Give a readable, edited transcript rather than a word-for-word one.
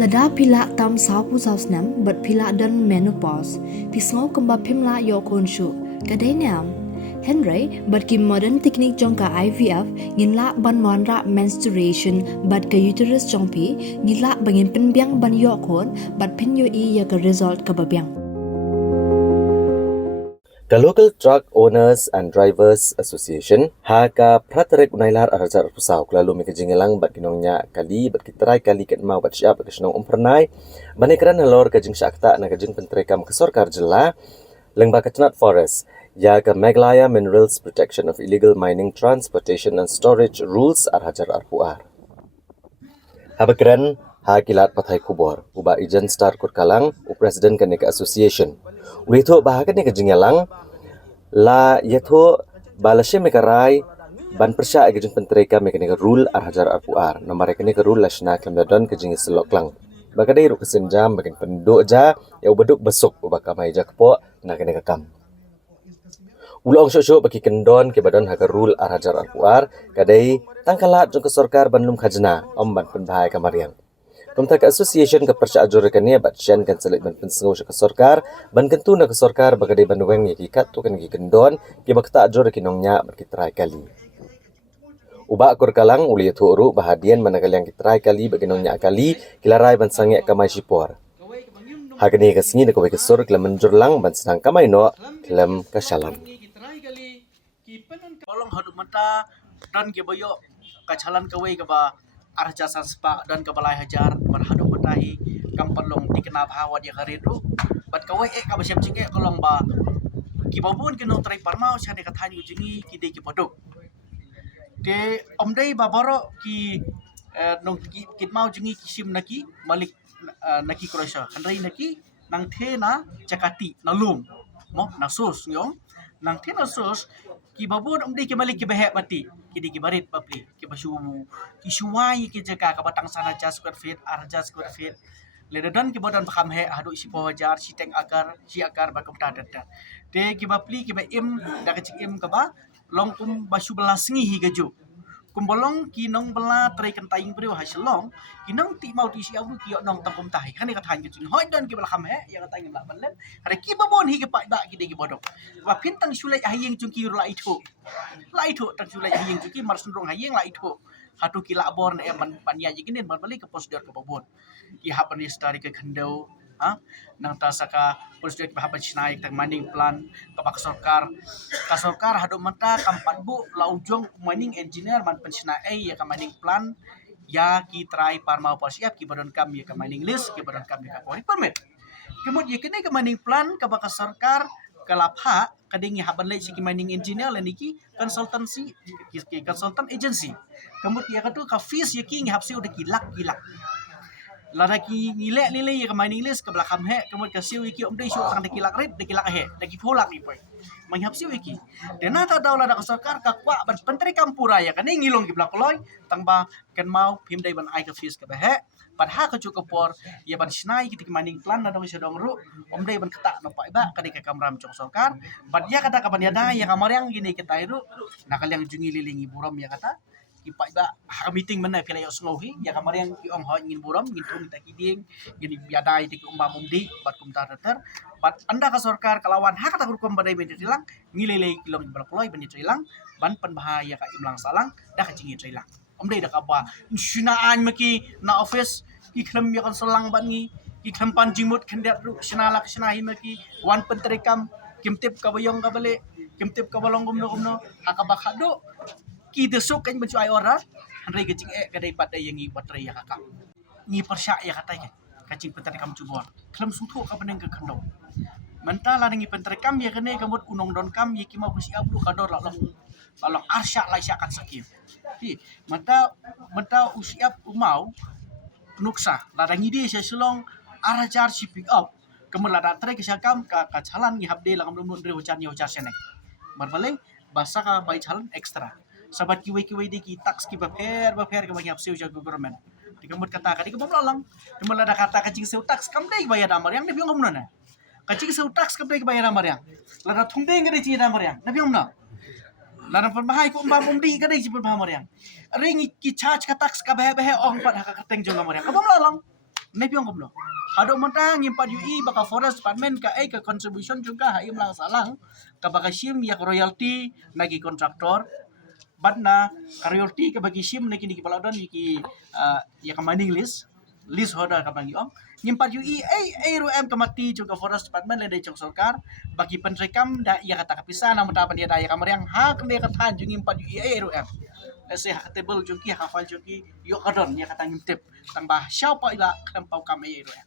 Lada pila tam sapu sausnam but pila dan menopause. Pisngau kemba pimla yo konshu. Kadeniam. Henry but ki modern technique jongka IVF nginla ban monra menstruation but ka uterus jongpi ngila bangin penbiang ban yo kon but pinyo I ya ka result ka babiang. The Local Truck Owners and Drivers Association haka pratarek unailar arajar pusau lalu mi kejingelang bat kinongnya kali bat kitrai kali ket mau bat siap kesnong umpernai banekran halor kejing syakta na kejing pentrekam kesorkar jela lengba kecnat forest ya ke Meghalaya Minerals Protection of Illegal Mining Transportation and Storage Rules arajar arpuar habakran hakilat pathai kubor uba ijen star kurkalang u president kaneka association Wito bahagian ni kejingelang la yatho balashe mekarai ban persya kejing pentreka mekanika rule arhajar arpuar nomor mekanika rule lasna klamdon kejing seloklang bagadai ru kesenjam bagian penduk ja ya beduk besuk ubakamai ja kepo na kenika kam ulong syok bagi kendon ke badan haga rule arhajar arpuar kadai tangkalat jong kesorkar banlum khajna om ban penbahai kamariang Komtak Association ke persya ajurkannya bat syan kan selit ban pensengo ke sorkar ban kentu na ke sorkar bagade ban weng ye kikat tu kan ki kendon ki bakta ajur kinongnya berkitrai kali. Uba akur kalang uli thuru bahadian managal yang kitrai kali baginongnya kali kilarai ban sange kamai sipor. Hagani ka singi na ko kesor klam menjurlang ban sedang kamai no klam kasalan. Tolong hadu mata dan ke boyo kacalan kawai ke ba arjasan spa dan kebalai hajar berhadu matahi kampelong dikenal hawa dia karidu bat kawai ka basyam cike kolong ba kibabun kino trai parmau syade kathani ujingi kide ki podok te omdai babaro ki nong kitmau jingi kisim naki malik naki kroisha handai naki nang the na cakati nalum mo nasus nyong nang the nasus ki babun umdi ki malik ki behe mati ki di ki barit papli ki basu ki suwai ki jaka ka batang sana jas square feet arja square feet ledadan ki badan pakam he hadu si powajar si teng akar bakum tadada te ki bapli ki ba im da ka im ka ba long kum basu belasngi hi gaju kumbolong kinong bela trai kentaing brio hasilong kinong ti mau ti siabu ki nong tangkum tahi kan ka than gitu hoi don ki belham he ya ka tang la balen ada ki babon hi ki pa ba ki de ki bodok wa pintang sulai hayeng jungki la itu tang sulai hayeng jungki mar sundrong hayeng la itu hatu ki la bor ne man pania jiginin mar balik ke posdor ke babon ki hapan istari ke khendau nang tasaka proyek bahaban sinai tang mining plan kabak sorkar hadu mata kampat bu laujong mining engineer man pensina ya ka mining plan ya ki try parmau pasiap ki badan kam ya ka mining list ki badan kam ya ka kori permit kemudian kini ka mining plan kabak sorkar kalapha kadingi haban lai si ki mining engineer leniki consultancy ki consultant agency kemudian ka tu ka fees ya ki ngihapsi udah kilak lada ki nilai ya ka mining list ke belakang he kemudian siu iki omdai syuk tang dekilak red dekilak he deki polak ni boy manghap siu iki dan nata daula da sorkar ka kwa ban penteri kampura ya kan ngilong ki belak loy tang ba ken mau pim dai ban ai ka fees ke behe padha ka cukup por ya ban snai ki mining plan na dong sedong ru omdai ban ketak no pai ba ka deka kamram cok sorkar bad ya kata ka ban ya da ya kamariang gini kita iru nakal yang jungi lilingi buram ya kata ipa iba ha meeting mana pila yo sngohi ya kamar yang ki ong ho ngin buram ngin tum ta kiding gini biadai ti umba mumdi bat kum tater bat anda ka sorkar kalawan ha kata hukum badai ben tilang ngilele kilong balkoloi ben tilang ban pen bahaya ka imlang salang dah ka cingi tilang omdai dah ka ba sinaan maki na office ki khlem ya kan selang ban ngi ki khlem pan jimut khendat ru sinala sinahi maki wan pentrikam kimtip ka bayong ka bale kimtip ka balong gumno ha ka bakhado ki desuk kan baju ai ora handai gecing kadai pada yang ngi batrai ya kakak ngi persya ya katanya kacing pentar kam cubor klem sungtu ka beneng ke kendo mentala ngi pentar kam ya kene kamut unong don kam ya kima busi abdu kador lalong arsya la syakat sakit ti mata usiap umau nuksa ladang ide saya selong arajar si pick up kemelada trek syakam ka calan ngi habde langam dum dre hujan yo senek marbaleng basa ka bai calan ekstra sabat kiwe di ki tax ki baper ke bagi hapsiu ja government dikamut kata ka dikam lalang kemal ada kata kacing seu tax kam dai bayar amar yang nabi ngomna na kacing seu tax kam dai bayar amar yang lada thumbe ngari ci amar yang nabi ngomna lada permahai ko mbam umdi ka dai ci permahai amar yang ring ki charge ka tax ka behe ong pat ha ka teng jong amar yang kabam lalang Maybe ang kumlo. Hado matang yung pag-UI baka forest department ka ay ka contribution juga hayom lang salang ka baka sim yak royalty nagi kontraktor bat na ka royalty ka bagi sim nagi di palaudan ya ka mining list hoda ka bagi yung pag-UI ay ROM kamati juga forest department leda jong sarkar bagi penrekam da ya kata kapisa na matapan dia daya kamariang hak dia katan yung pag-UI ay ROM Ese table juki hafal juki yo kadon ya kata ngintip tambah siapa ila kempau kami ROM